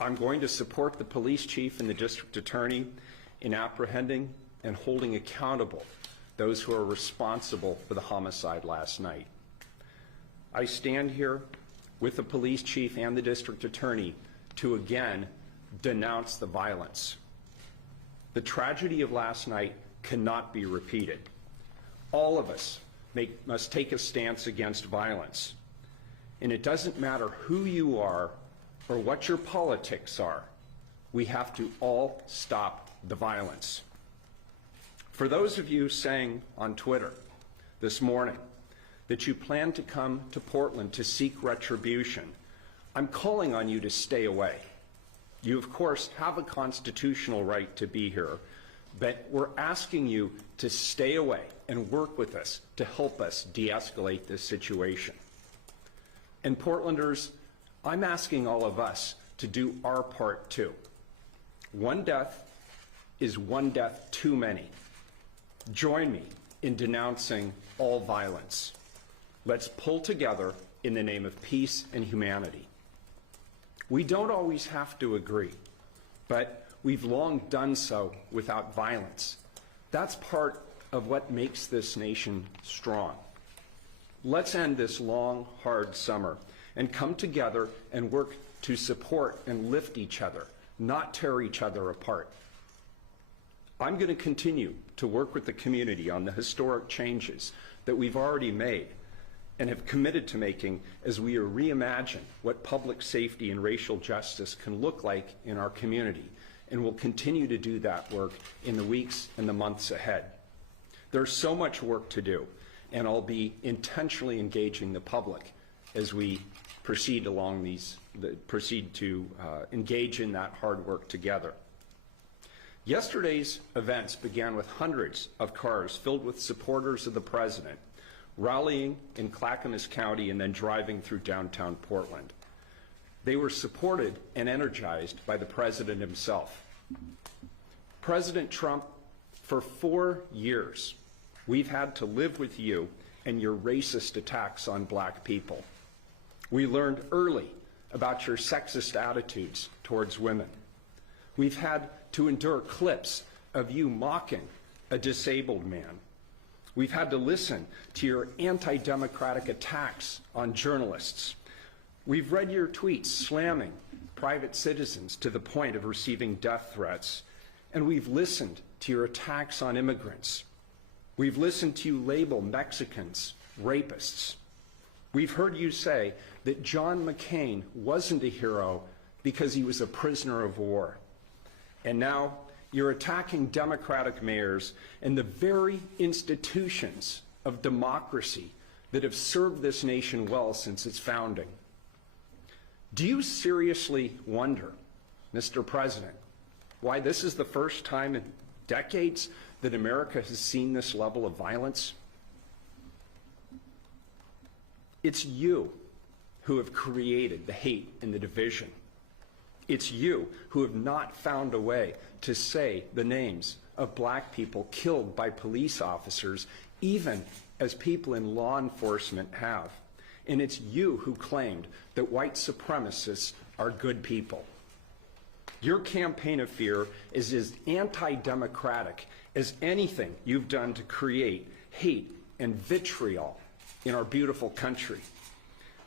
I'm going to support the police chief and the district attorney in apprehending and holding accountable those who are responsible for the homicide last night. I stand here with the police chief and the district attorney to again denounce the violence. The tragedy of last night cannot be repeated. All of us must take a stance against violence. And it doesn't matter who you are or what your politics are, we have to all stop the violence. For those of you saying on Twitter this morning that you plan to come to Portland to seek retribution, I'm calling on you to stay away. You, of course, have a constitutional right to be here, but we're asking you to stay away and work with us to help us de-escalate this situation. And Portlanders, I'm asking all of us to do our part too. One death is one death too many. Join me in denouncing all violence. Let's pull together in the name of peace and humanity. We don't always have to agree, but we've long done so without violence. That's part of what makes this nation strong. Let's end this long, hard summer and come together and work to support and lift each other, not tear each other apart. I'm going to continue to work with the community on the historic changes that we've already made and have committed to making as we reimagine what public safety and racial justice can look like in our community, and we'll continue to do that work in the weeks and the months ahead. There's so much work to do, and I'll be intentionally engaging the public as we proceed to engage in that hard work together. Yesterday's events began with hundreds of cars filled with supporters of the president rallying in Clackamas County and then driving through downtown Portland. They were supported and energized by the president himself. President Trump, for 4 years, we've had to live with you and your racist attacks on black people. We learned early about your sexist attitudes towards women. We've had to endure clips of you mocking a disabled man. We've had to listen to your anti-democratic attacks on journalists. We've read your tweets slamming private citizens to the point of receiving death threats. And we've listened to your attacks on immigrants. We've listened to you label Mexicans rapists. We've heard you say that John McCain wasn't a hero because he was a prisoner of war. And now you're attacking Democratic mayors and the very institutions of democracy that have served this nation well since its founding. Do you seriously wonder, Mr. President, why this is the first time in decades that America has seen this level of violence? It's you who have created the hate and the division. It's you who have not found a way to say the names of black people killed by police officers, even as people in law enforcement have. And it's you who claimed that white supremacists are good people. Your campaign of fear is as anti-democratic as anything you've done to create hate and vitriol in our beautiful country.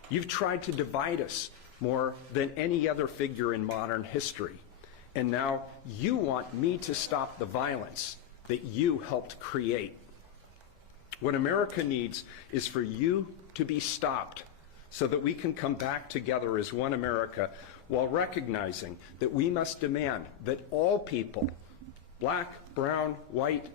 You've tried to divide us more than any other figure in modern history. And now you want me to stop the violence that you helped create. What America needs is for you to be stopped so that we can come back together as one America while recognizing that we must demand that all people, black, brown, white,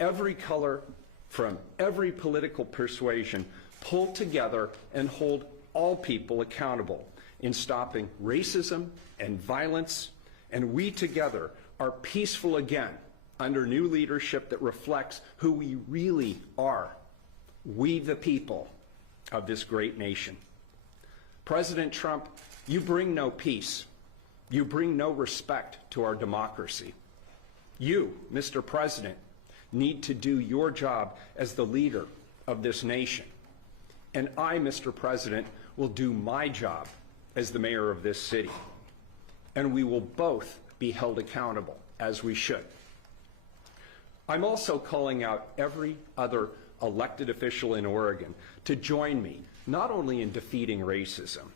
every color, from every political persuasion, pull together and hold all people accountable in stopping racism and violence, and we together are peaceful again under new leadership that reflects who we really are, we the people of this great nation. President Trump, you bring no peace. You bring no respect to our democracy. You, Mr. President, need to do your job as the leader of this nation. And I, Mr. President, will do my job as the mayor of this city. and we will both be held accountable, as we should. I'm also calling out every other elected official in Oregon to join me, not only in defeating racism,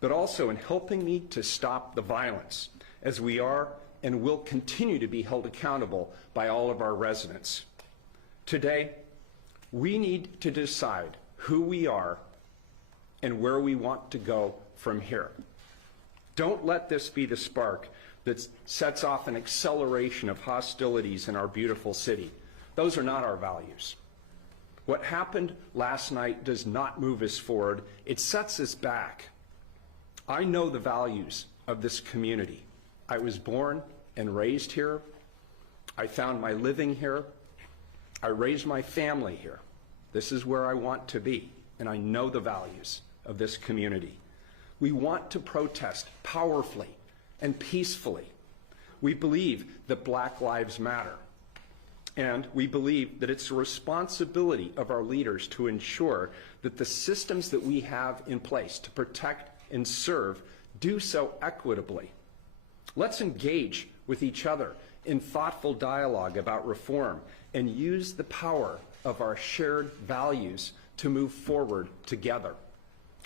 but also in helping me to stop the violence, as we are and will continue to be held accountable by all of our residents. Today, we need to decide who we are and where we want to go from here. Don't let this be the spark that sets off an acceleration of hostilities in our beautiful city. Those are not our values. What happened last night does not move us forward. It sets us back. I know the values of this community. I was born and raised here. I found my living here. I raised my family here. This is where I want to be, and I know the values of this community. We want to protest powerfully and peacefully. We believe that Black Lives Matter, and we believe that it's the responsibility of our leaders to ensure that the systems that we have in place to protect and serve do so equitably. Let's engage with each other in thoughtful dialogue about reform and use the power of our shared values to move forward together.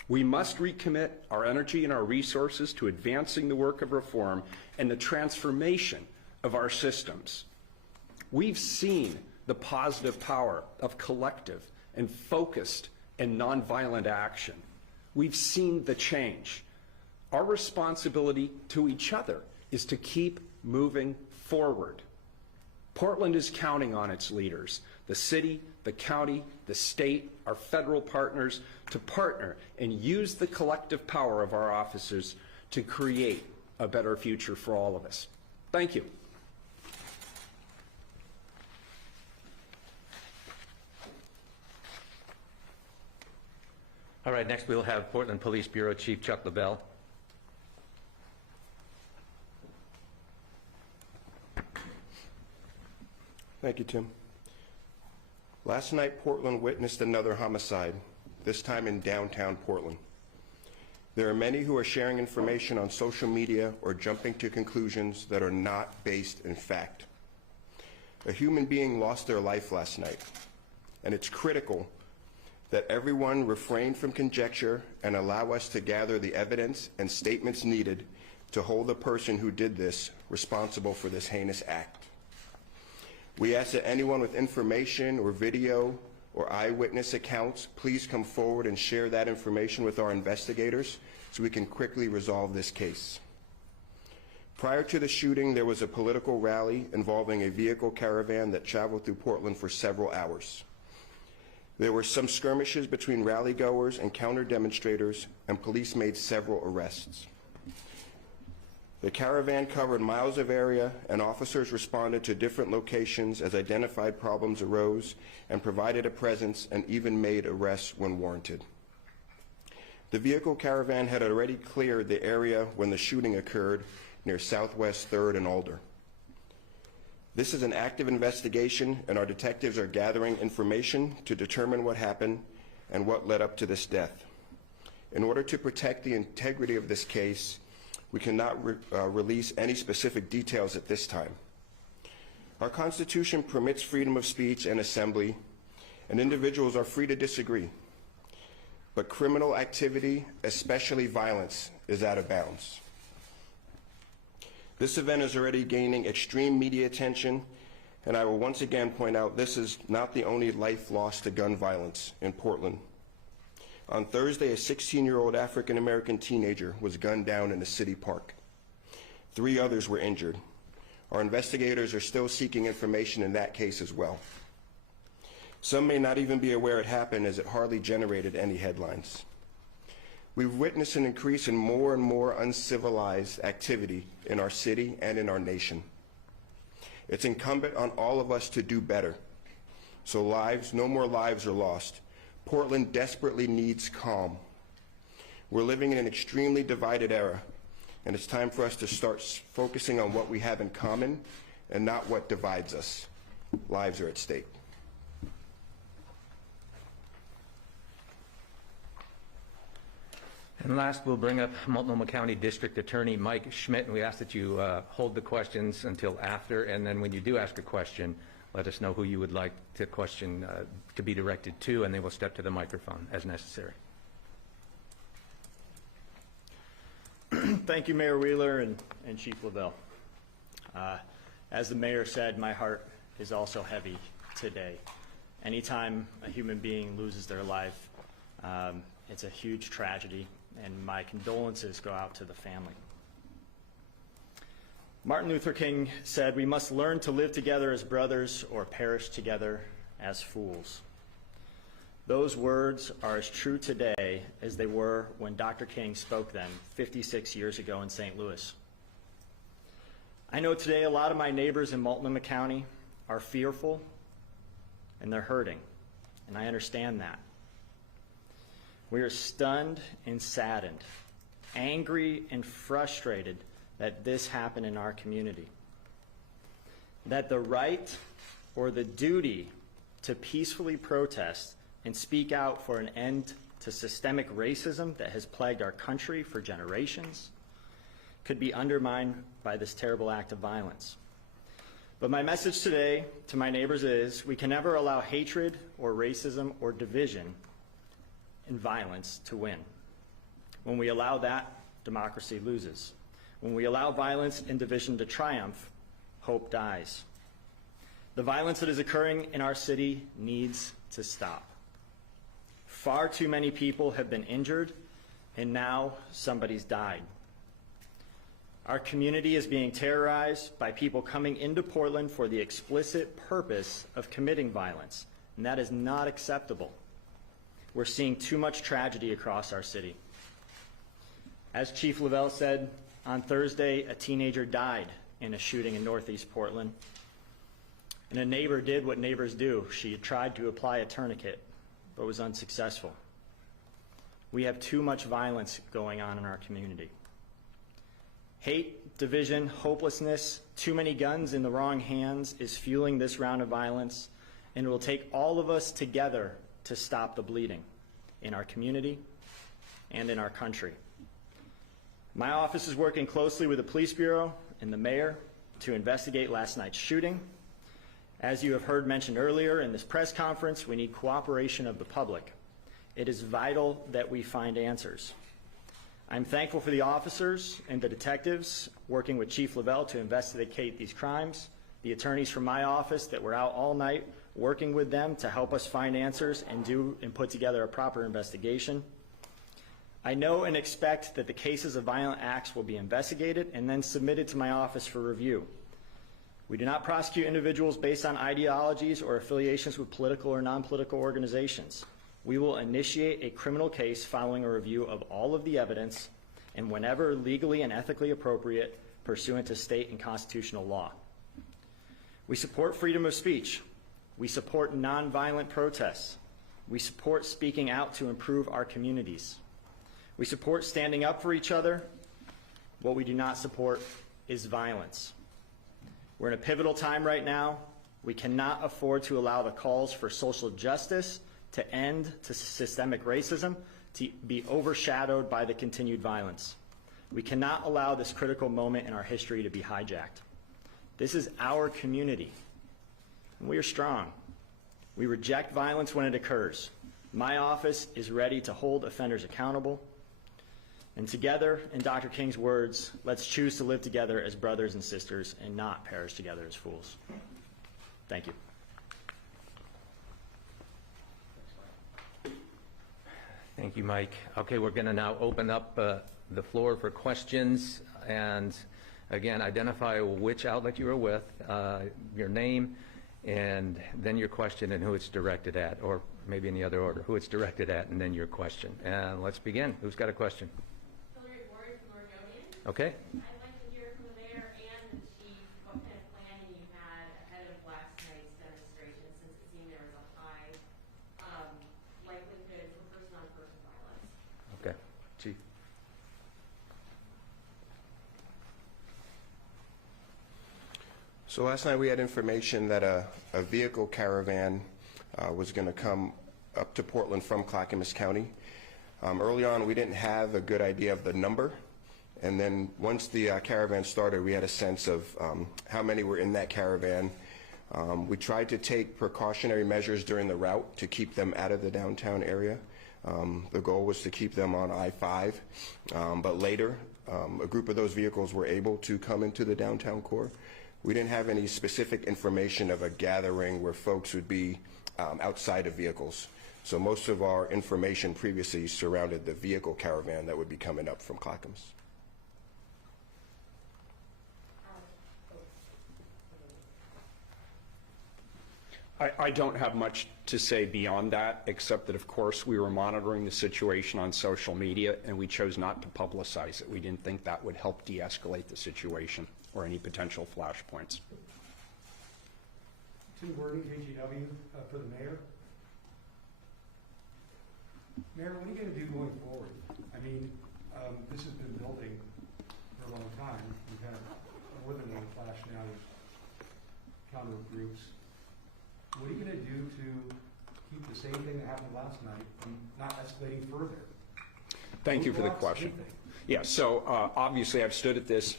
We must recommit our energy and our resources to advancing the work of reform and the transformation of our systems. We've seen the positive power of collective and focused and nonviolent action. We've seen the change. Our responsibility to each other is to keep moving forward. Portland is counting on its leaders, the city, the county, the state, our federal partners, to partner and use the collective power of our officers to create a better future for all of us. Thank you. All right, next we'll have Portland Police Bureau Chief Chuck LaBelle. Thank you, Tim. Last night, Portland witnessed another homicide, this time in downtown Portland. There are many who are sharing information on social media or jumping to conclusions that are not based in fact. A human being lost their life last night, and it's critical that everyone refrain from conjecture and allow us to gather the evidence and statements needed to hold the person who did this responsible for this heinous act. We ask that anyone with information or video or eyewitness accounts please come forward and share that information with our investigators so we can quickly resolve this case. Prior to the shooting, there was a political rally involving a vehicle caravan that traveled through Portland for several hours. There were some skirmishes between rally-goers and counter-demonstrators, and police made several arrests. The caravan covered miles of area, and officers responded to different locations as identified problems arose and provided a presence and even made arrests when warranted. The vehicle caravan had already cleared the area when the shooting occurred near Southwest 3rd and Alder. This is an active investigation, and our detectives are gathering information to determine what happened and what led up to this death. In order to protect the integrity of this case, we cannot release any specific details at this time. Our Constitution permits freedom of speech and assembly, and individuals are free to disagree. But criminal activity, especially violence, is out of bounds. This event is already gaining extreme media attention, and I will once again point out this is not the only life lost to gun violence in Portland. On Thursday, a 16-year-old African-American teenager was gunned down in a city park. 3 others were injured. Our investigators are still seeking information in that case as well. Some may not even be aware it happened, as it hardly generated any headlines. We've witnessed an increase in more and more uncivilized activity in our city and in our nation. It's incumbent on all of us to do better, so no more lives are lost. Portland desperately needs calm. We're living in an extremely divided era, and it's time for us to start focusing on what we have in common and not what divides us. Lives are at stake. And last, we'll bring up Multnomah County District Attorney Mike Schmidt, and we ask that you hold the questions until after, and then when you do ask a question, let us know who you would like the question to be directed to, and then we'll step to the microphone as necessary. Thank you, Mayor Wheeler and Chief Lavelle. As the mayor said, my heart is also heavy today. Anytime a human being loses their life, it's a huge tragedy, and my condolences go out to the family. Martin Luther King said, "We must learn to live together as brothers or perish together as fools." Those words are as true today as they were when Dr. King spoke them 56 years ago in St. Louis. I know today a lot of my neighbors in Multnomah County are fearful and they're hurting, and I understand that. We are stunned and saddened, angry and frustrated that this happened in our community. That the right or the duty to peacefully protest and speak out for an end to systemic racism that has plagued our country for generations could be undermined by this terrible act of violence. But my message today to my neighbors is we can never allow hatred or racism or division and violence to win. When we allow that, democracy loses. When we allow violence and division to triumph, hope dies. The violence that is occurring in our city needs to stop. Far too many people have been injured, and now somebody's died. Our community is being terrorized by people coming into Portland for the explicit purpose of committing violence, and that is not acceptable. We're seeing too much tragedy across our city. As Chief Lavelle said, on Thursday, a teenager died in a shooting in Northeast Portland, and a neighbor did what neighbors do. She had tried to apply a tourniquet, but was unsuccessful. We have too much violence going on in our community. Hate, division, hopelessness, too many guns in the wrong hands is fueling this round of violence, and it will take all of us together to stop the bleeding in our community and in our country. My office is working closely with the Police Bureau and the mayor to investigate last night's shooting. As you have heard mentioned earlier in this press conference, we need cooperation of the public. It is vital that we find answers. I'm thankful for the officers and the detectives working with Chief Lavelle to investigate these crimes, the attorneys from my office that were out all night working with them to help us find answers and put together a proper investigation. I know and expect that the cases of violent acts will be investigated and then submitted to my office for review. We do not prosecute individuals based on ideologies or affiliations with political or non-political organizations. We will initiate a criminal case following a review of all of the evidence and whenever legally and ethically appropriate, pursuant to state and constitutional law. We support freedom of speech. We support nonviolent protests. We support speaking out to improve our communities. We support standing up for each other. What we do not support is violence. We're in a pivotal time right now. We cannot afford to allow the calls for social justice to end to systemic racism to be overshadowed by the continued violence. We cannot allow this critical moment in our history to be hijacked. This is our community, and we are strong. We reject violence when it occurs. My office is ready to hold offenders accountable. And together, in Dr. King's words, let's choose to live together as brothers and sisters and not perish together as fools. Thank you. Thank you, Mike. Okay, we're going to now open up the floor for questions. And again, identify which outlet you are with, your name, and then your question and who it's directed at, or maybe in the other order, who it's directed at, and then your question. And let's begin. Who's got a question? Okay. I'd like to hear from the mayor and the chief what kind of planning you had ahead of last night's demonstration, since it seemed there was a high likelihood for person-on-person violence. Okay. Chief. So last night we had information that a vehicle caravan was going to come up to Portland from Clackamas County. Early on, we didn't have a good idea of the number, and then once the caravan started, we had a sense of how many were in that caravan. We tried to take precautionary measures during the route to keep them out of the downtown area. The goal was to keep them on I-5, but later, a group of those vehicles were able to come into the downtown core. We didn't have any specific information of a gathering where folks would be outside of vehicles. So most of our information previously surrounded the vehicle caravan that would be coming up from Clackamas. I don't have much to say beyond that, except that, of course, we were monitoring the situation on social media, and we chose not to publicize it. We didn't think that would help de-escalate the situation or any potential flashpoints. Tim Gordon, KGW, for the mayor. Mayor, what are you going to do going forward? I mean, this has been building for a long time. We've had more than one flash now with counter groups. What are you going to do to keep the same thing that happened last night from not escalating further? Thank you for the question. Yeah, so obviously I've stood at this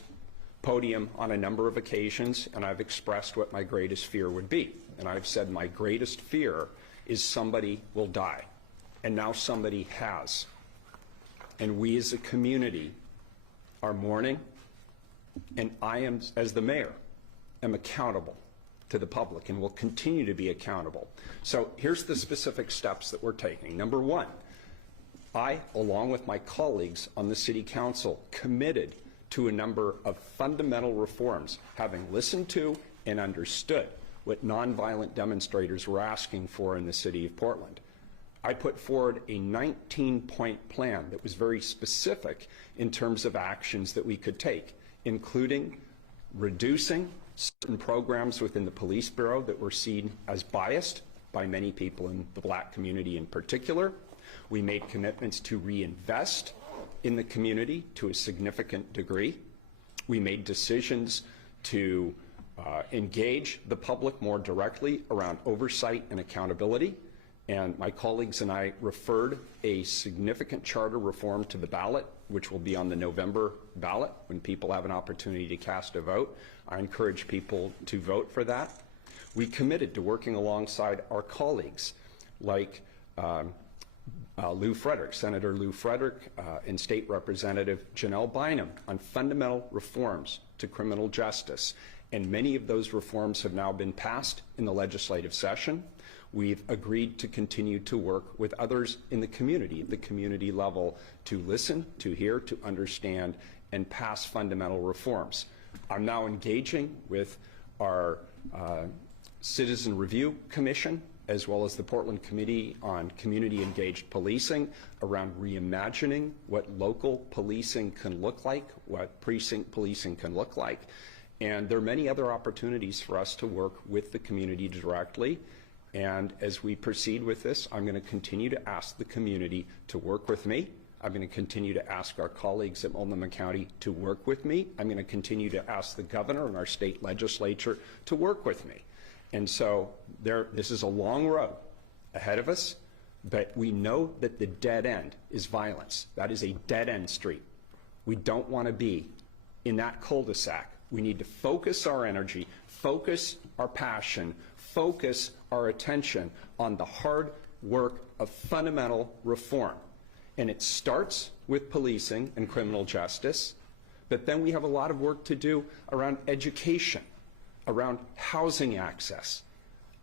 podium on a number of occasions, and I've expressed what my greatest fear would be. And I've said my greatest fear is somebody will die. And now somebody has. And we as a community are mourning, and I am, as the mayor, am accountable to the public and will continue to be accountable. So here's the specific steps that we're taking. Number one, I, along with my colleagues on the City Council, committed to a number of fundamental reforms, having listened to and understood what nonviolent demonstrators were asking for in the City of Portland. I put forward a 19-point plan that was very specific in terms of actions that we could take, including reducing certain programs within the police bureau that were seen as biased by many people in the black community in particular. We made commitments to reinvest in the community to a significant degree. We made decisions to engage the public more directly around oversight and accountability. And my colleagues and I referred a significant charter reform to the ballot, which will be on the November ballot when people have an opportunity to cast a vote. I encourage people to vote for that. We committed to working alongside our colleagues like Lou Frederick, Senator Lou Frederick, and State Representative Janelle Bynum on fundamental reforms to criminal justice. And many of those reforms have now been passed in the legislative session. We've agreed to continue to work with others in the community level, to listen, to hear, to understand, and pass fundamental reforms. I'm now engaging with our Citizen Review Commission, as well as the Portland Committee on Community Engaged Policing, around reimagining what local policing can look like, what precinct policing can look like. And there are many other opportunities for us to work with the community directly. And as we proceed with this, I'm going to continue to ask the community to work with me. I'm going to continue to ask our colleagues at Multnomah County to work with me. I'm going to continue to ask the governor and our state legislature to work with me. And so this is a long road ahead of us, but we know that the dead end is violence. That is a dead-end street. We don't want to be in that cul-de-sac. We need to focus our energy, focus our passion, focus our attention on the hard work of fundamental reform. And it starts with policing and criminal justice, but then we have a lot of work to do around education, around housing access,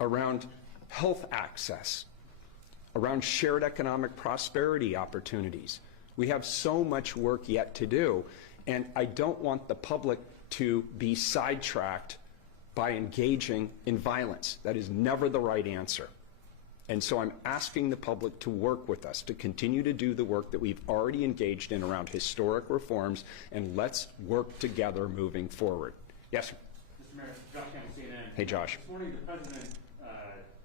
around health access, around shared economic prosperity opportunities. We have so much work yet to do, and I don't want the public to be sidetracked by engaging in violence. That is never the right answer. And so I'm asking the public to work with us, to continue to do the work that we've already engaged in around historic reforms, and let's work together moving forward. Yes, sir. Mr. Mayor, Josh Campbell, CNN. Hey, Josh. This morning, the president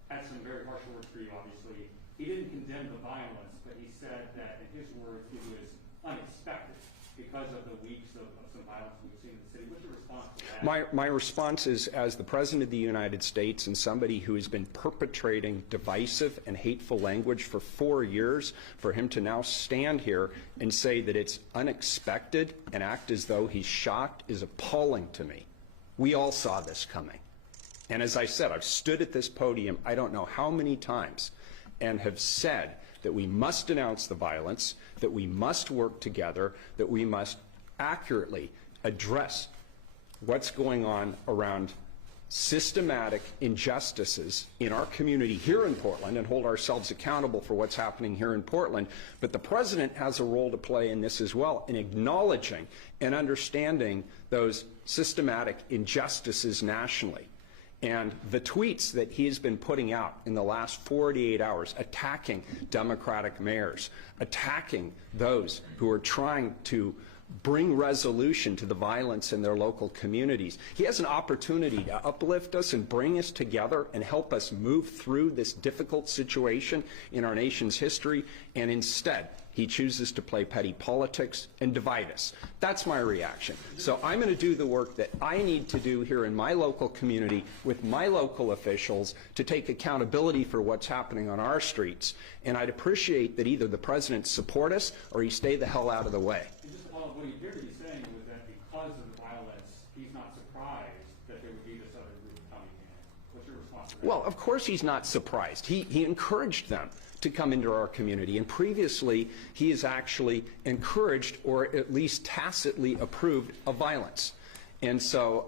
had some very harsh words for you, obviously. He didn't condemn the violence, but he said that, in his words, it was unexpected because of the weeks of some violence we've seeing in the city. What's your response to that? My response is, as the President of the United States and somebody who has been perpetrating divisive and hateful language for 4 years, for him to now stand here and say that it's unexpected and act as though he's shocked is appalling to me. We all saw this coming. And as I said, I've stood at this podium I don't know how many times and have said that we must denounce the violence, that we must work together, that we must accurately address what's going on around systematic injustices in our community here in Portland and hold ourselves accountable for what's happening here in Portland. But the President has a role to play in this as well, in acknowledging and understanding those systematic injustices nationally. And the tweets that he has been putting out in the last 48 hours, attacking Democratic mayors, attacking those who are trying to bring resolution to the violence in their local communities. He has an opportunity to uplift us and bring us together and help us move through this difficult situation in our nation's history, and instead, he chooses to play petty politics and divide us. That's my reaction. So I'm going to do the work that I need to do here in my local community with my local officials to take accountability for what's happening on our streets. And I'd appreciate that either the President support us or he stay the hell out of the way. And just to follow up, what you appear to be saying was that because of the violence, he's not surprised that there would be this other group coming in. What's your response to that? Well, of course he's not surprised. He encouraged them to come into our community. And previously, he has actually encouraged or at least tacitly approved of violence. And so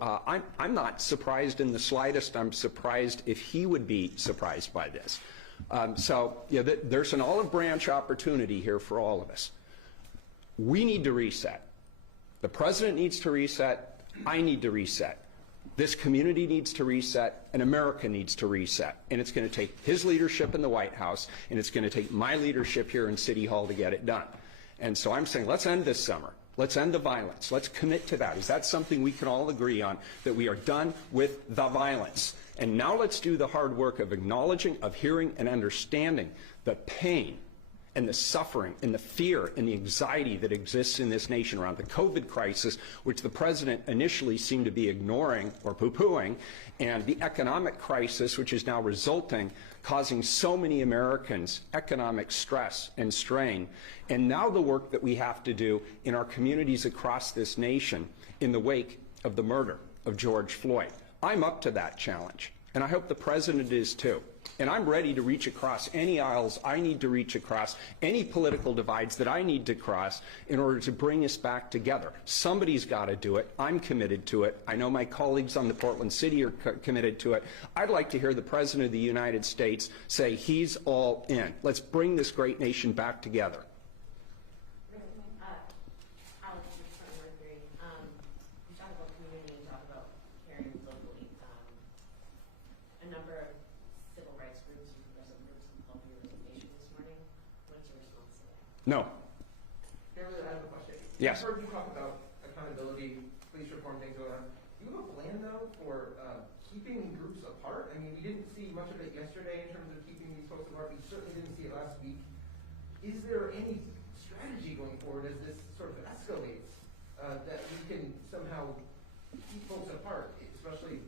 I'm not surprised in the slightest. I'm surprised if he would be surprised by this. There's an olive branch opportunity here for all of us. We need to reset. The President needs to reset. I need to reset. This community needs to reset, and America needs to reset. And it's going to take his leadership in the White House, and it's going to take my leadership here in City Hall to get it done. And so I'm saying, let's end this summer. Let's end the violence. Let's commit to that. Is that something we can all agree on, that we are done with the violence? And now let's do the hard work of acknowledging, of hearing, and understanding the pain and the suffering and the fear and the anxiety that exists in this nation around the COVID crisis, which the President initially seemed to be ignoring or poo-pooing, and the economic crisis, which is now resulting, causing so many Americans economic stress and strain, and now the work that we have to do in our communities across this nation in the wake of the murder of George Floyd. I'm up to that challenge, and I hope the President is too. And I'm ready to reach across any aisles I need to reach across, any political divides that I need to cross in order to bring us back together. Somebody's got to do it. I'm committed to it. I know my colleagues on the Portland City are committed to it. I'd like to hear the President of the United States say he's all in. Let's bring this great nation back together. Alex, you talk about community, you talk about caring locally. A number of civil rights groups and progressive groups have called your resignation this morning. What's your response to that? No. Chairman, I have a question. Yes. I've heard you talk about accountability, police reform, things going on. Do you have a plan, though, for keeping groups apart? I mean, we didn't see much of it yesterday in terms of keeping these folks apart. We certainly didn't see it last week. Is there any strategy going forward as this sort of escalates that we can somehow keep folks apart, especially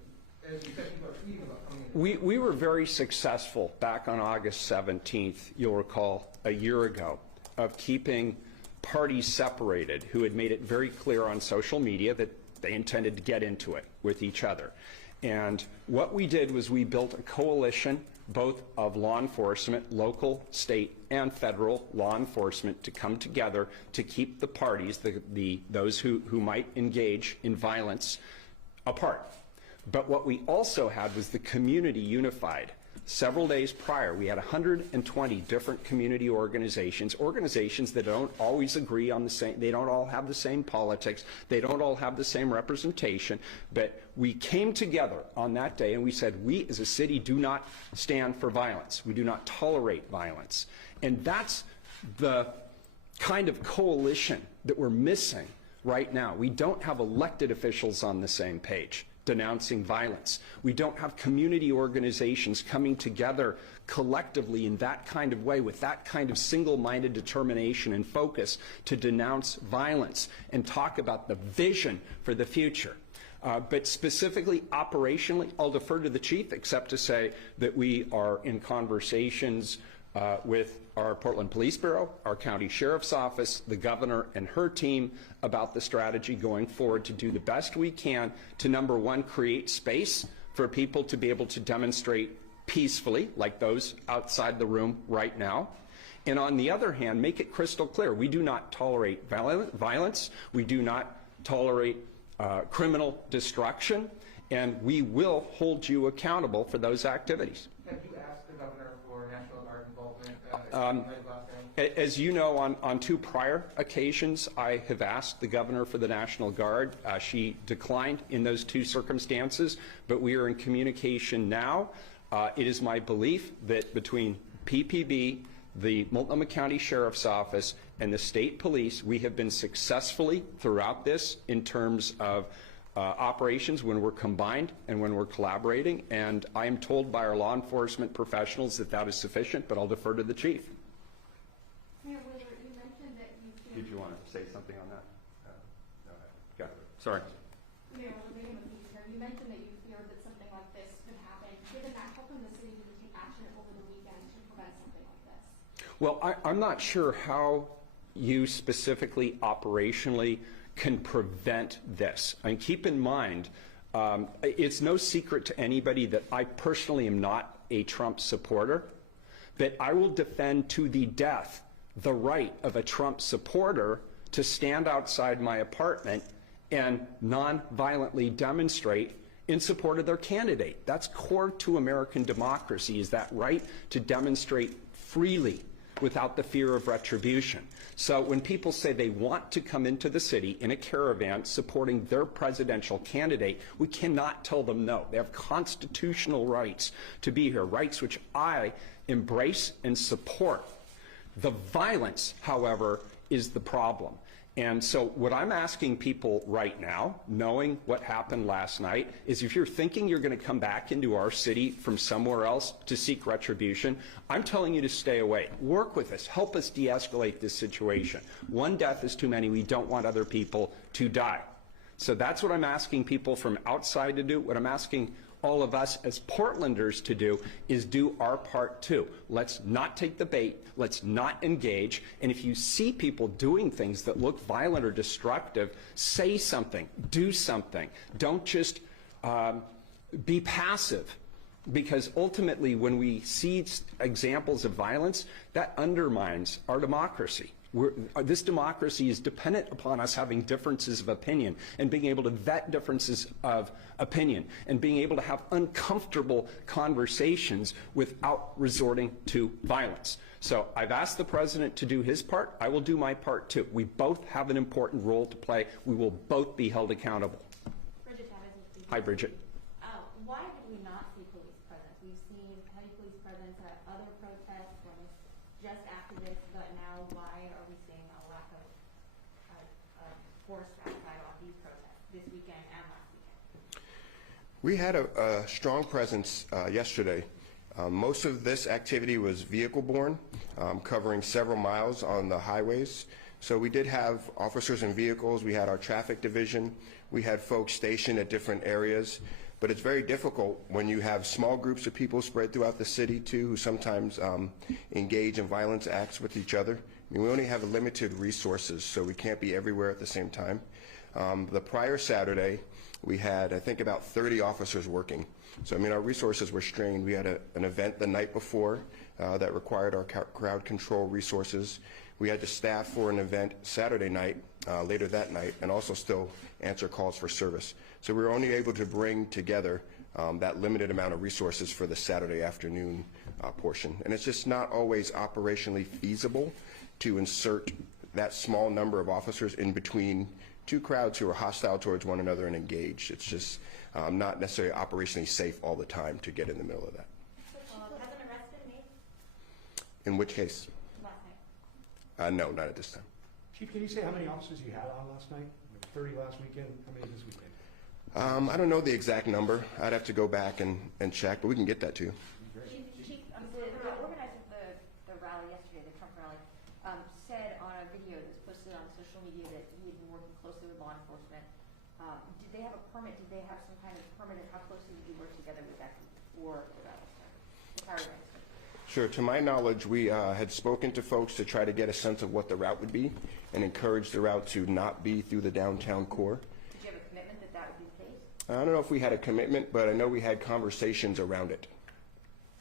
as you said, people are tweeting about coming in? We were very successful back on August 17th, you'll recall, a year ago, of keeping parties separated who had made it very clear on social media that they intended to get into it with each other. And what we did was we built a coalition, both of law enforcement, local, state, and federal law enforcement, to come together to keep the parties, those who might engage in violence, apart. But what we also had was the community unified. Several days prior, we had 120 different community organizations that don't always agree on the same, they don't all have the same politics, they don't all have the same representation, but we came together on that day and we said, we as a city do not stand for violence. We do not tolerate violence. And that's the kind of coalition that we're missing right now. We don't have elected officials on the same page. denouncing violence. We don't have community organizations coming together collectively in that kind of way, with that kind of single-minded determination and focus to denounce violence and talk about the vision for the future. But specifically, operationally, I'll defer to the chief, except to say that we are in conversations with our Portland Police Bureau, our county sheriff's office, the governor and her team about the strategy going forward to do the best we can to, number one, create space for people to be able to demonstrate peacefully, like those outside the room right now. And on the other hand, make it crystal clear, we do not tolerate violence, we do not tolerate criminal destruction, and we will hold you accountable for those activities. Have you asked the governor for National Guard involvement? As you know, on 2 prior occasions, I have asked the governor for the National Guard. She declined in those 2 circumstances, but we are in communication now. It is my belief that between PPB, the Multnomah County Sheriff's Office, and the state police, we have been successfully throughout this in terms of operations when we're combined and when we're collaborating, and I am told by our law enforcement professionals that that is sufficient, but I'll defer to the chief. Mayor Willard, you mentioned that you feel... Did you want to say something on that? No. Got it. Sorry. Mayor, you mentioned that you feared that something like this could happen. Given that, how can the city take action over the weekend to prevent something like this? Well, I'm not sure how you specifically operationally can prevent this. And keep in mind, it's no secret to anybody that I personally am not a Trump supporter, but I will defend to the death the right of a Trump supporter to stand outside my apartment and non-violently demonstrate in support of their candidate. That's core to American democracy, is that right to demonstrate freely without the fear of retribution. So when people say they want to come into the city in a caravan supporting their presidential candidate, we cannot tell them no. They have constitutional rights to be here, rights which I embrace and support. The violence, however, is the problem. And so what I'm asking people right now, knowing what happened last night, is if you're thinking you're going to come back into our city from somewhere else to seek retribution, I'm telling you to stay away. Work with us. Help us de-escalate this situation. One death is too many. We don't want other people to die. So that's what I'm asking people from outside to do. What I'm asking all of us as Portlanders to do is do our part too. Let's not take the bait. Let's not engage. And if you see people doing things that look violent or destructive, say something, do something. Don't just be passive. Because ultimately, when we see examples of violence, that undermines our democracy. This democracy is dependent upon us having differences of opinion and being able to vet differences of opinion and being able to have uncomfortable conversations without resorting to violence. So I've asked the president to do his part. I will do my part too. We both have an important role to play. We will both be held accountable. Bridget, hi, Bridget. Why did we not see police presence? We've seen heavy police presence at other protests when just activists, but now why are we seeing a lack of force outside on these protests this weekend and last weekend? We had a strong presence yesterday. Most of this activity was vehicle-borne, covering several miles on the highways. So we did have officers in vehicles. We had our traffic division. We had folks stationed at different areas. But it's very difficult when you have small groups of people spread throughout the city, too, who sometimes engage in violence acts with each other. I mean, we only have limited resources, so we can't be everywhere at the same time. The prior Saturday, we had, I think, about 30 officers working. So, I mean, our resources were strained. We had an event the night before that required our crowd control resources. We had to staff for an event Saturday night, later that night, and also still answer calls for service. So we were only able to bring together that limited amount of resources for the Saturday afternoon portion. And it's just not always operationally feasible to insert that small number of officers in between two crowds who are hostile towards one another and engaged. It's just not necessarily operationally safe all the time to get in the middle of that. Has an arrest been made? In which case? Last night. No, not at this time. Chief, can you say how many officers you had on last night? 30 last weekend. How many this weekend? I don't know the exact number. I'd have to go back and check, but we can get that to you. Chief, the organizer of the rally yesterday, the Trump rally, said on a video that's posted on social media that he had been working closely with law enforcement. Did they have a permit? Did they have some kind of permit, and how closely did you work together with that before the rally started? The caravan started? Sure. To my knowledge, we had spoken to folks to try to get a sense of what the route would be and encourage the route to not be through the downtown core. Did you have a commitment that that would be the case? I don't know if we had a commitment, but I know we had conversations around it.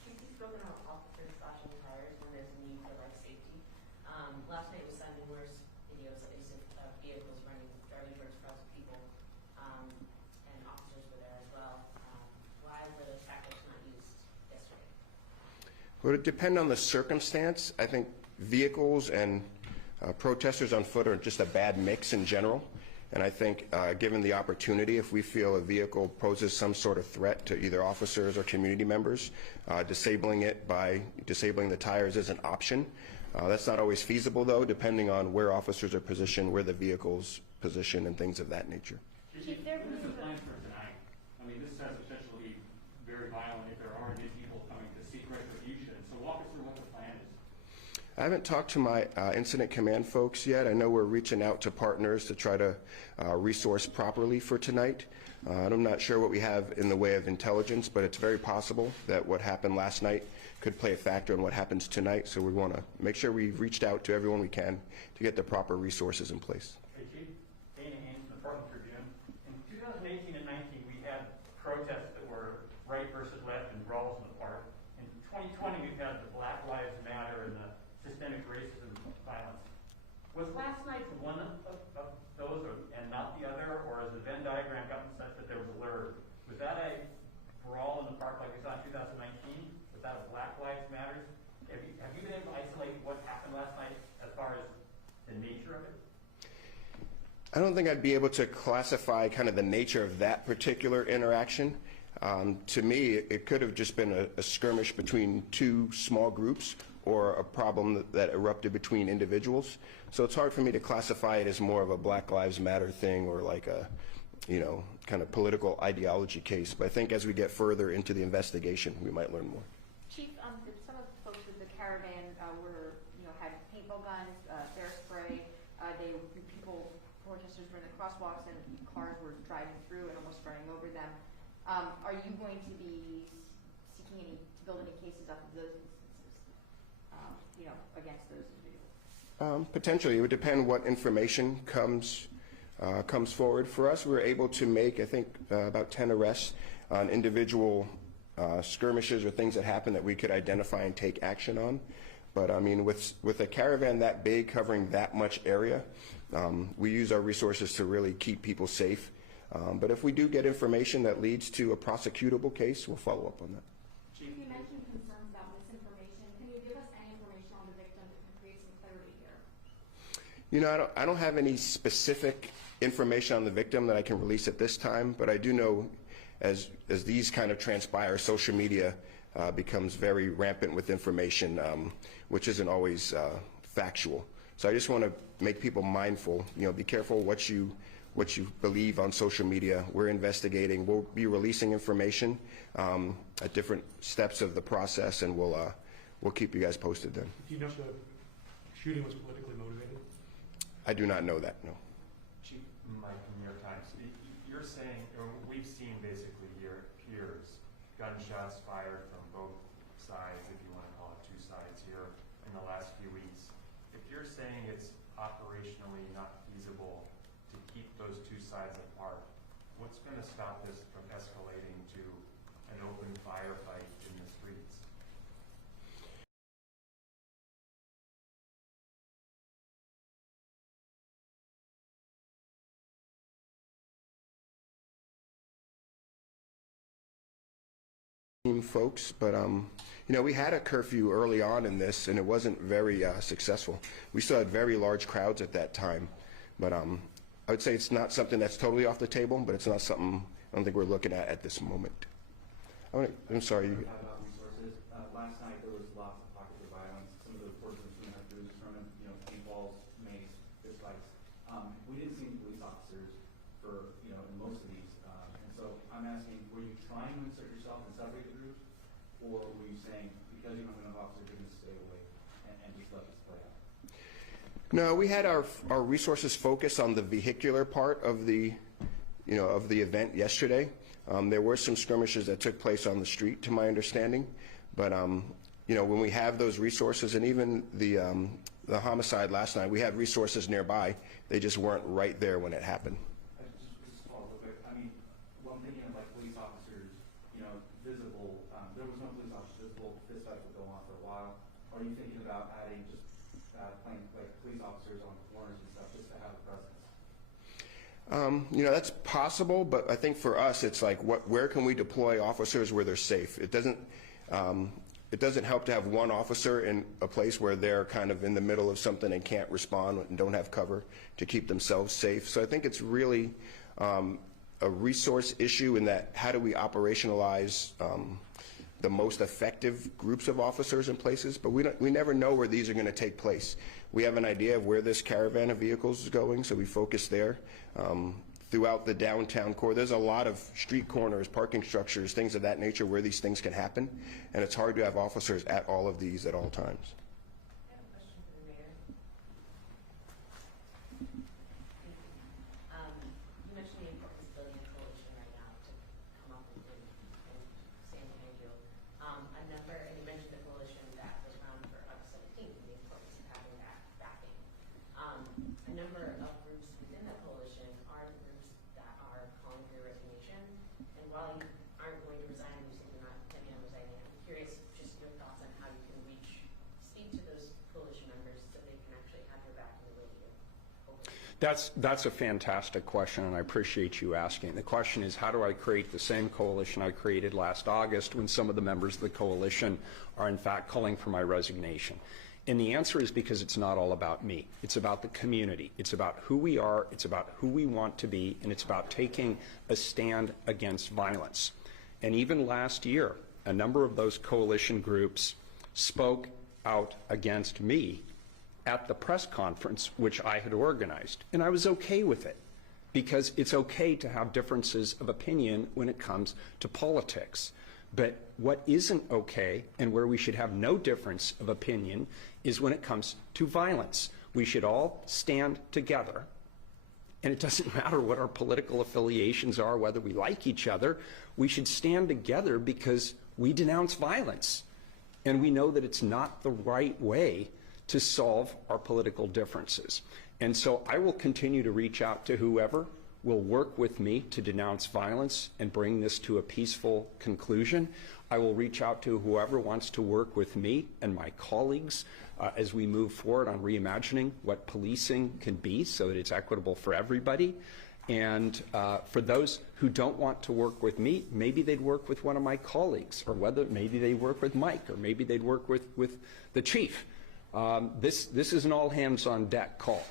Chief, you've spoken about officers slashing tires when there's a need for life safety. Last night we saw numerous videos of vehicles driving towards crowds of people, and officers were there as well. Why were those tactics not used yesterday? Well, it depends on the circumstance. I think vehicles and protesters on foot are just a bad mix in general. And I think given the opportunity, if we feel a vehicle poses some sort of threat to either officers or community members, disabling it by disabling the tires is an option. That's not always feasible, though, depending on where officers are positioned, where the vehicle's positioned, and things of that nature. Chief, what is the plan for tonight? I mean, this says potentially very violent if there are new people coming to seek retribution. So walk us through what the plan is. I haven't talked to my incident command folks yet. I know we're reaching out to partners to try to resource properly for tonight. I'm not sure what we have in the way of intelligence, but it's very possible that what happened last night could play a factor in what happens tonight. So we want to make sure we've reached out to everyone we can to get the proper resources in place. Hey, Chief. Dana Haynes from the Portland Tribune. In 2018 and 19, we had protests that were right versus left and brawls in the park. In 2020, we've had the Black Lives Matter and the systemic racism violence. Was last night one of those and not the other, or has the Venn diagram gotten such that there was a blur? Was that a brawl in the park like we saw in 2019? Was that a Black Lives Matter? Have you been able to isolate what happened last night as far as the nature of it? I don't think I'd be able to classify kind of the nature of that particular interaction. To me, it could have just been a skirmish between two small groups or a problem that erupted between individuals. So it's hard for me to classify it as more of a Black Lives Matter thing or like a, kind of political ideology case. But I think as we get further into the investigation, we might learn more. Chief, some of the folks with the caravan had paintball guns, bear spray. Protesters were in the crosswalks and cars were driving through and almost running over them. Are you going to be build any cases up of those instances, against those individuals? Potentially. It would depend what information comes forward. For us, we were able to make, I think, about 10 arrests on individual skirmishes or things that happened that we could identify and take action on. But I mean, with a caravan that big covering that much area, we use our resources to really keep people safe. But if we do get information that leads to a prosecutable case, we'll follow up on that. Chief, you mentioned concerns about misinformation. Can you give us any information on the victim that can create some clarity here? I don't have any specific information on the victim that I can release at this time, but I do know as these kind of transpire, social media becomes very rampant with information, which isn't always factual. So I just want to make people mindful, be careful what you believe on social media. We're investigating. We'll be releasing information at different steps of the process, and we'll keep you guys posted then. Do you know if the shooting was politically motivated? I do not know that, no. Chief Mike from New York Times, you're saying, or we've seen basically your peers, gunshots fired from both sides, if you want to call it two sides here, in the last few weeks. If you're saying it's operationally not feasible to keep those two sides apart, what's going to stop this from escalating to an open firefight in the streets? Folks, but we had a curfew early on in this, and it wasn't very successful. We still had very large crowds at that time, but I would say it's not something that's totally off the table, but it's not something I don't think we're looking at this moment. I'm sorry. About resources. Last night there was lots of pockets of violence. Some of the reports we had through throwing, paintballs, mace, fist fights. We didn't see any police officers for, in most of these trying to insert yourself and separate the groups? Or were you saying, because you don't have enough officers, you're going to stay away and just let this play out? No, we had our resources focused on the vehicular part of the, of the event yesterday. There were some skirmishes that took place on the street, to my understanding, but when we have those resources, and even the homicide last night, we had resources nearby. They just weren't right there when it happened. Just follow up, but I mean, when I'm thinking of like police officers, visible, there was no police officers visible. This fight would go on for a while. Are you thinking about adding just playing like police officers on corners and stuff just to have a presence? That's possible, but I think for us, it's like, where can we deploy officers where they're safe? It doesn't help to have one officer in a place where they're kind of in the middle of something and can't respond and don't have cover to keep themselves safe. So I think it's really a resource issue in that how do we operationalize the most effective groups of officers in places, but we never know where these are going to take place. We have an idea of where this caravan of vehicles is going, so we focus there. Throughout the downtown core, there's a lot of street corners, parking structures, things of that nature where these things can happen, and it's hard to have officers at all of these at all times. I have a question for the mayor. You mentioned the importance of building a coalition right now to come up with and stand behind you. And you mentioned the coalition that was found for August 17th and the importance of having that backing. A number of groups within that coalition are the groups that are calling for your resignation. And while you aren't going to resign, you said you're not planning on resigning, I'm curious just your thoughts on how you can speak to those coalition members so they can actually have your back in the way you hope. That's a fantastic question, and I appreciate you asking. The question is, how do I create the same coalition I created last August when some of the members of the coalition are in fact calling for my resignation? And the answer is because it's not all about me. It's about the community. It's about who we are. It's about who we want to be. And it's about taking a stand against violence. And even last year, a number of those coalition groups spoke out against me at the press conference, which I had organized. And I was okay with it, because it's okay to have differences of opinion when it comes to politics. But what isn't okay, and where we should have no difference of opinion, is when it comes to violence. We should all stand together, and it doesn't matter what our political affiliations are, whether we like each other. We should stand together because we denounce violence, and we know that it's not the right way to solve our political differences. And so I will continue to reach out to whoever will work with me to denounce violence and bring this to a peaceful conclusion. I will reach out to whoever wants to work with me and my colleagues as we move forward on reimagining what policing can be so that it's equitable for everybody. And for those who don't want to work with me, maybe they'd work with one of my colleagues, or maybe they work with Mike, or maybe they'd work with the chief. This is an all hands on deck call.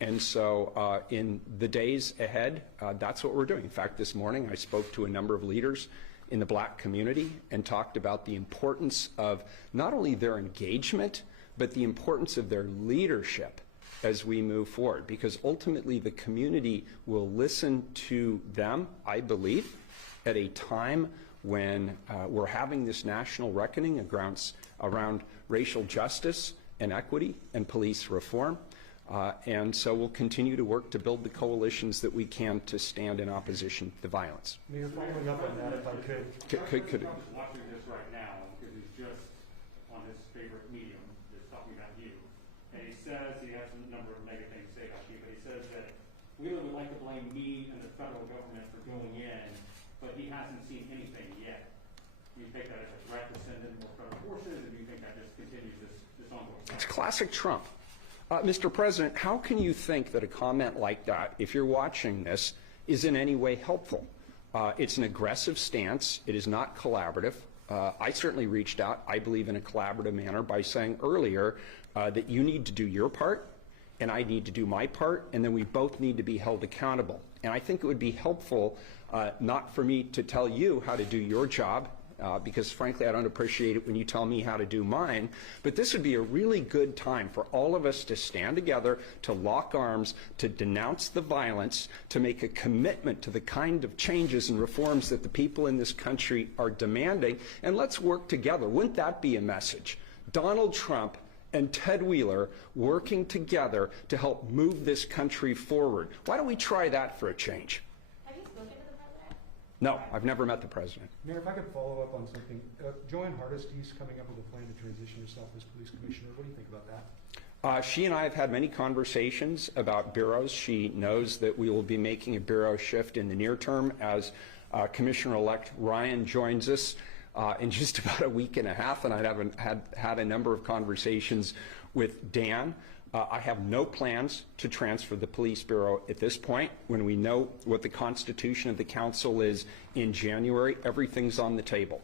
And so in the days ahead, that's what we're doing. In fact, this morning I spoke to a number of leaders in the black community and talked about the importance of not only their engagement, but the importance of their leadership as we move forward. Because ultimately the community will listen to them, I believe, at a time when we're having this national reckoning around racial justice and equity and police reform. And so we'll continue to work to build the coalitions that we can to stand in opposition to violence. Mayor, following up on that, if I could. Could Trump's watching this right now because he's just on his favorite medium, just talking about you. And he says, he has a number of negative things to say about you, but he says that Wheeler would like to blame me and the federal government for going in, but he hasn't seen anything yet. Do you take that as a threat to send in more federal forces, or do you think that just continues this ongoing? It's classic Trump. Mr. President, how can you think that a comment like that, if you're watching this, is in any way helpful? It's an aggressive stance. It is not collaborative. I certainly reached out, I believe, in a collaborative manner by saying earlier that you need to do your part and I need to do my part, and then we both need to be held accountable. And I think it would be helpful not for me to tell you how to do your job because frankly, I don't appreciate it when you tell me how to do mine. But this would be a really good time for all of us to stand together, to lock arms, to denounce the violence, to make a commitment to the kind of changes and reforms that the people in this country are demanding, and let's work together. Wouldn't that be a message? Donald Trump and Ted Wheeler working together to help move this country forward. Why don't we try that for a change? Have you spoken to the president? No, I've never met the president. Mayor, if I could follow up on something. Joanne Hardesty's coming up with a plan to transition herself as police commissioner. What do you think about that? She and I have had many conversations about bureaus. She knows that we will be making a bureau shift in the near term as Commissioner-elect Ryan joins us in just about a week and a half, and I haven't had a number of conversations with Dan. I have no plans to transfer the police bureau at this point. When we know what the constitution of the council is in January, everything's on the table.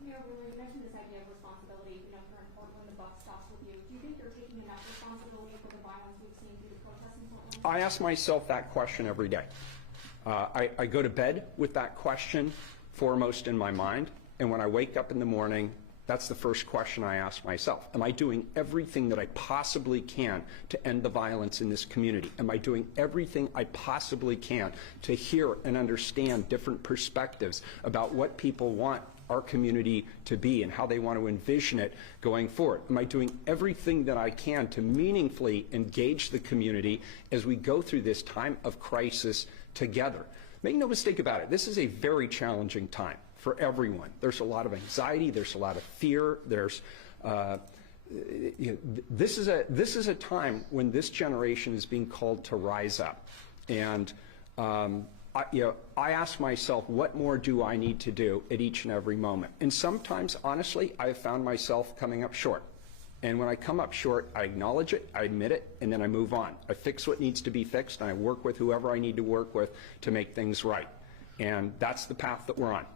Mayor Wheeler, you mentioned this idea of responsibility. You know, here in Portland, the buck stops with you. Do you think you're taking enough responsibility for the violence we've seen through the protests in Portland? I ask myself that question every day. I go to bed with that question foremost in my mind. And when I wake up in the morning, that's the first question I ask myself. Am I doing everything that I possibly can to end the violence in this community? Am I doing everything I possibly can to hear and understand different perspectives about what people want our community to be and how they want to envision it going forward? Am I doing everything that I can to meaningfully engage the community as we go through this time of crisis together? Make no mistake about it, this is a very challenging time for everyone. There's a lot of anxiety, there's a lot of fear, there's this is a time when this generation is being called to rise up. And I ask myself, what more do I need to do at each and every moment? And sometimes, honestly, I have found myself coming up short. And when I come up short, I acknowledge it, I admit it, and then I move on. I fix what needs to be fixed, and I work with whoever I need to work with to make things right. And that's the path that we're on.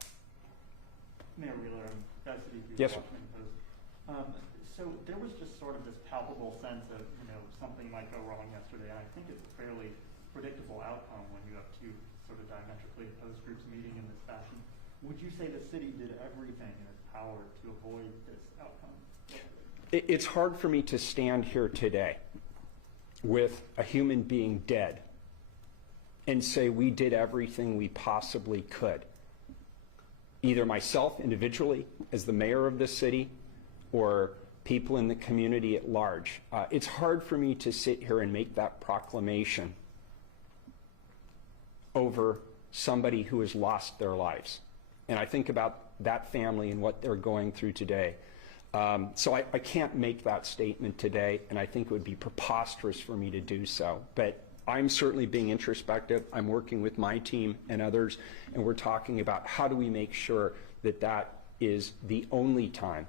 Mayor Wheeler, Cassidy, Yes, sir. Washington Post. So there was just sort of this palpable sense of, something might go wrong yesterday. And I think it's a fairly predictable outcome when you have two sort of diametrically opposed groups meeting in this fashion. Would you say the city did everything in its power to avoid this outcome? It's hard for me to stand here today with a human being dead and say we did everything we possibly could. Either myself individually as the mayor of this city or people in the community at large. It's hard for me to sit here and make that proclamation over somebody who has lost their lives. And I think about that family and what they're going through today. So I can't make that statement today, and I think it would be preposterous for me to do so. But I'm certainly being introspective. I'm working with my team and others, and we're talking about how do we make sure that that is the only time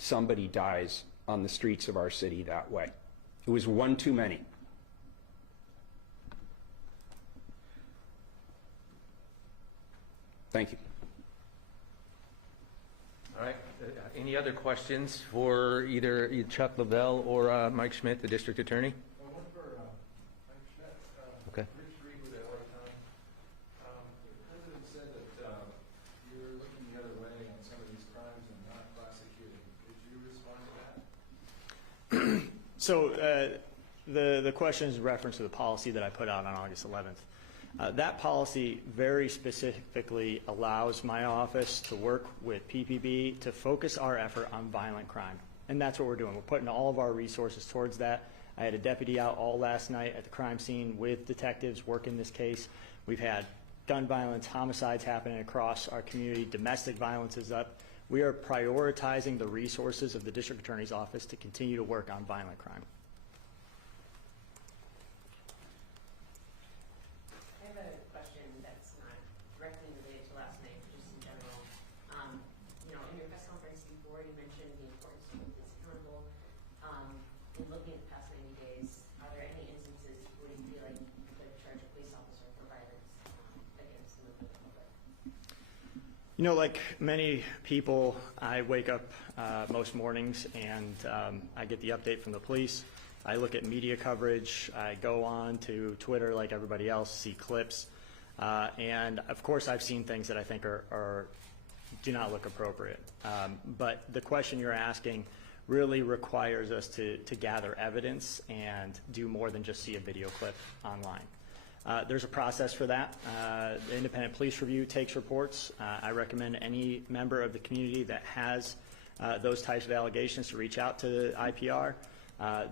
somebody dies on the streets of our city that way. It was one too many. Thank you. All right. Any other questions for either Chuck Lavelle or Mike Schmidt, the district attorney? One for Mike Schmidt. Okay. Rich Reed with the LA Times. The president said that you're looking the other way on some of these crimes and not prosecuting. Could you respond to that? So the question is in reference to the policy that I put out on August 11th. That policy very specifically allows my office to work with PPB to focus our effort on violent crime. And that's what we're doing. We're putting all of our resources towards that. I had a deputy out all last night at the crime scene with detectives working this case. We've had gun violence, homicides happening across our community. Domestic violence is up. We are prioritizing the resources of the district attorney's office to continue to work on violent crime. Looking at the past 90 days, are there any instances where you feel like you could charge a police officer for violence against the public? You know, like many people, I wake up most mornings and I get the update from the police. I look at media coverage. I go on to Twitter like everybody else, see clips. And of course, I've seen things that I think are do not look appropriate. But the question you're asking really requires us to gather evidence and do more than just see a video clip online. There's a process for that. The independent police review takes reports. I recommend any member of the community that has those types of allegations to reach out to IPR.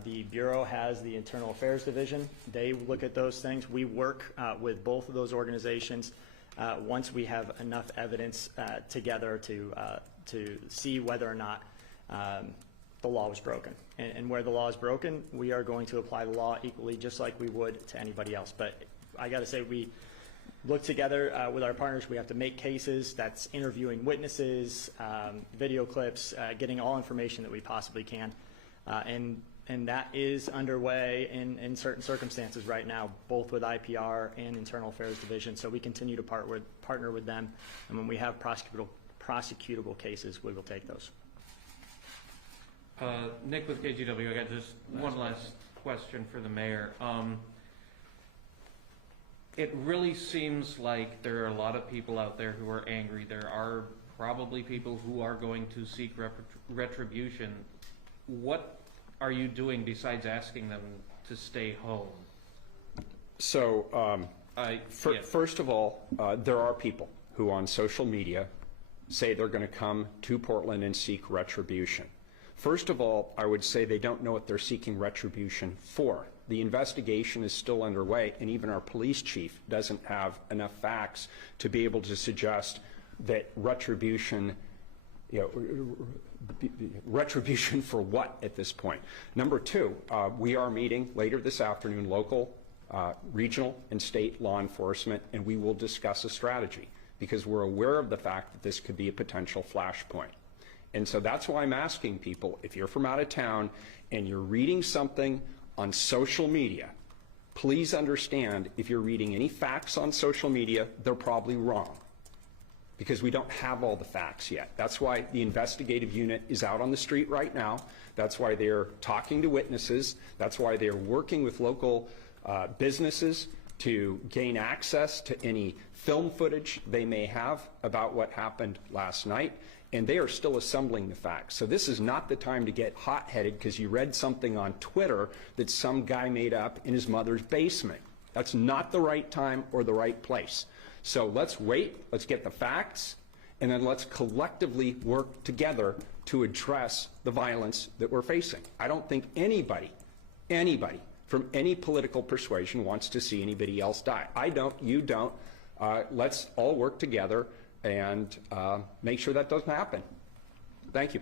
The Bureau has the Internal Affairs Division. They look at those things. We work with both of those organizations once we have enough evidence together to see whether or not the law was broken. And where the law is broken, we are going to apply the law equally just like we would to anybody else. But I got to say, we look together with our partners. We have to make cases. That's interviewing witnesses, video clips, getting all information that we possibly can. And that is underway in certain circumstances right now, both with IPR and Internal Affairs Division. So we continue to partner with them. And when we have prosecutable cases, we will take those. Nick with KGW. I got just one last question for the mayor. It really seems like there are a lot of people out there who are angry. There are probably people who are going to seek retribution. What are you doing besides asking them to stay home? So, first of all, there are people who on social media say they're going to come to Portland and seek retribution. First of all, I would say they don't know what they're seeking retribution for. The investigation is still underway, and even our police chief doesn't have enough facts to be able to suggest that retribution, retribution for what at this point. Number two, we are meeting later this afternoon local, regional, and state law enforcement, and we will discuss a strategy because we're aware of the fact that this could be a potential flashpoint. And so that's why I'm asking people, if you're from out of town and you're reading something on social media, please understand if you're reading any facts on social media, they're probably wrong because we don't have all the facts yet. That's why the investigative unit is out on the street right now. That's why they're talking to witnesses. That's why they're working with local businesses to gain access to any film footage they may have about what happened last night. And they are still assembling the facts. So this is not the time to get hot-headed because you read something on Twitter that some guy made up in his mother's basement. That's not the right time or the right place. So let's wait, let's get the facts, and then let's collectively work together to address the violence that we're facing. I don't think anybody from any political persuasion wants to see anybody else die. I don't, you don't. Let's all work together and make sure that doesn't happen. Thank you.